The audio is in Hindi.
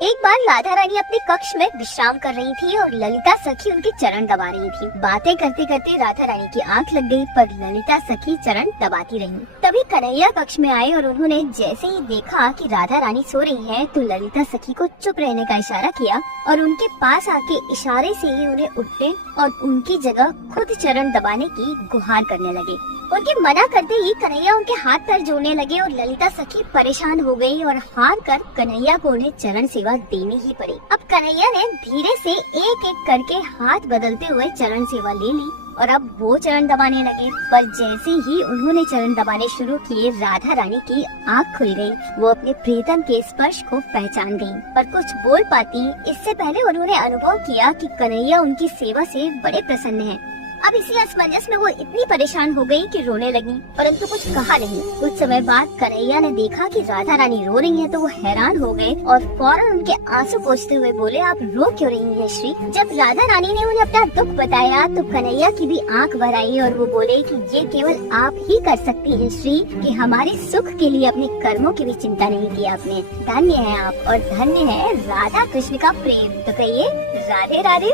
एक बार राधा रानी अपने कक्ष में विश्राम कर रही थी और ललिता सखी उनके चरण दबा रही थी। बातें करते करते राधा रानी की आंख लग गई, पर ललिता सखी चरण दबाती रही। तभी कन्हैया कक्ष में आए और उन्होंने जैसे ही देखा कि राधा रानी सो रही है, तो ललिता सखी को चुप रहने का इशारा किया और उनके पास आके इशारे से ही उन्हें उठने और उनकी जगह खुद चरण दबाने की गुहार करने लगे। उनके मना करते ही कन्हैया उनके हाथ पैर जोड़ने लगे और ललिता सखी परेशान हो गई और हार कर कन्हैया को उन्हें चरण सेवा देनी ही पड़ी। अब कन्हैया ने धीरे से एक एक करके हाथ बदलते हुए चरण सेवा ले ली और अब वो चरण दबाने लगे। पर जैसे ही उन्होंने चरण दबाने शुरू किए, राधा रानी की आँख खुल गई। वो अपने प्रीतम के स्पर्श को पहचान गई, पर कुछ बोल पाती इससे पहले उन्होंने अनुभव किया कि कन्हैया उनकी सेवा से बड़े प्रसन्न हैं। अब इसी असमंजस में वो इतनी परेशान हो गई कि रोने लगी, परंतु कुछ कहा नहीं। कुछ समय बाद कन्हैया ने देखा कि राधा रानी रो रही है, तो वो हैरान हो गए और फौरन उनके आंसू पोंछते हुए बोले, आप रो क्यों रही हैं श्री? जब राधा रानी ने उन्हें अपना दुख बताया तो कन्हैया की भी आंख भर आई और वो बोले कि ये केवल आप ही कर सकती हैं श्री, कि हमारे सुख के लिए अपने कर्मों की भी चिंता नहीं की आपने। धन्य है आप और धन्य है राधा कृष्ण का प्रेम। तो कहिए राधे राधे।